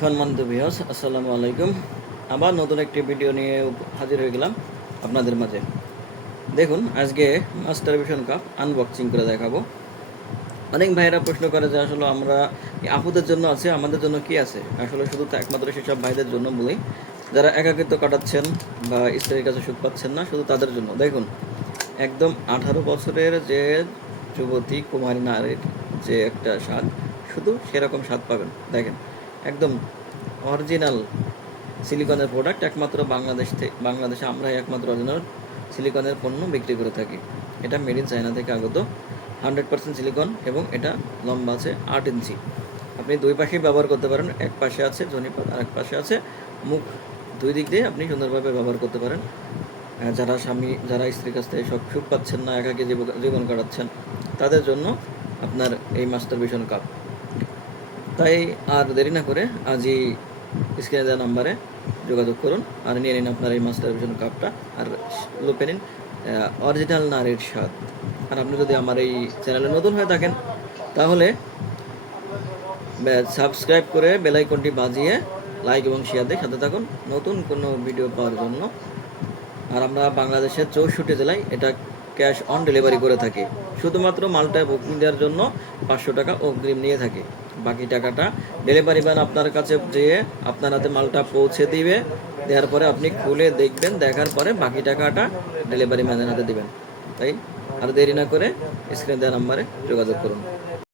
সম্মানিত ভিউয়ার্স, আসসালামু আলাইকুম। আবার নতুন একটি ভিডিও নিয়ে হাজির হয়ে গেলাম আপনাদের মাঝে। দেখুন, আজকে মাস্টার ভিশন কাপ আনবক্সিং করে দেখাবো। অনেক ভাইয়েরা প্রশ্ন করে যে আসলে আমরা আপুদের জন্য আছে, আমাদের জন্য কি আছে। আসলে শুধু একমাত্র সেসব ভাইদের জন্য বলি যারা একাকিত্ব কাটাচ্ছেন বা স্ত্রীর কাছে সুখ পাচ্ছেন না, শুধু তাদের জন্য। দেখুন, একদম 18 বছরের যে যুবতী কুমারী নারীর যে একটা স্বাদ, শুধু সেরকম স্বাদ পাবেন। দেখেন, একদম অরিজিনাল সিলিকনের প্রোডাক্ট। একমাত্র বাংলাদেশে আমরাই একমাত্র অরিজিনাল সিলিকনের পণ্য বিক্রি করে থাকি। এটা মেড ইন চায়না থেকে আগত 100% সিলিকন, এবং এটা লম্বা আছে 8 ইঞ্চি। আপনি দুই পাশেই ব্যবহার করতে পারেন। এক পাশে আছে জনিপাত আর এক পাশে আছে মুখ। দুই দিক দিয়ে আপনি সুন্দরভাবে ব্যবহার করতে পারেন। যারা স্ত্রীর কাছ থেকে সব সুখ পাচ্ছেন না, একাকী জীবন কাটাচ্ছেন, তাদের জন্য আপনার এই মাস্টার ভিশন কাপ। তাই আর দেরি না করে আজই স্ক্রিনে দেওয়া নাম্বারে যোগাযোগ করুন আর নিয়ে নিন আপনার এই মাস্টার ভিশন কাপটা, আর লুপে নিন অরিজিনাল নারীর স্বাদ। আর আপনি যদি আমার এই চ্যানেলে নতুন হয়ে থাকেন, তাহলে সাবস্ক্রাইব করে বেল আইকনটি বাজিয়ে লাইক এবং শেয়ার দিয়ে সাথে থাকুন নতুন কোনো ভিডিও পাওয়ার জন্য। আর আমরা বাংলাদেশের 64 জেলায় এটা ক্যাশ অন ডেলিভারি করে থাকি। শুধুমাত্র মালটা বুকিং দেওয়ার জন্য 500 টাকা অগ্রিম নিয়ে থাকি। বাকি টাকাটা ডেলিভারি ম্যান আপনার কাছে যেয়ে আপনার হাতে মালটা পৌঁছে দিবে। দেওয়ার পরে আপনি খুলে দেখবেন, দেখার পরে বাকি টাকাটা ডেলিভারি ম্যানের হাতে দেবেন। তাই আর দেরি না করে স্ক্রিনে দেওয়া নাম্বারে যোগাযোগ করুন।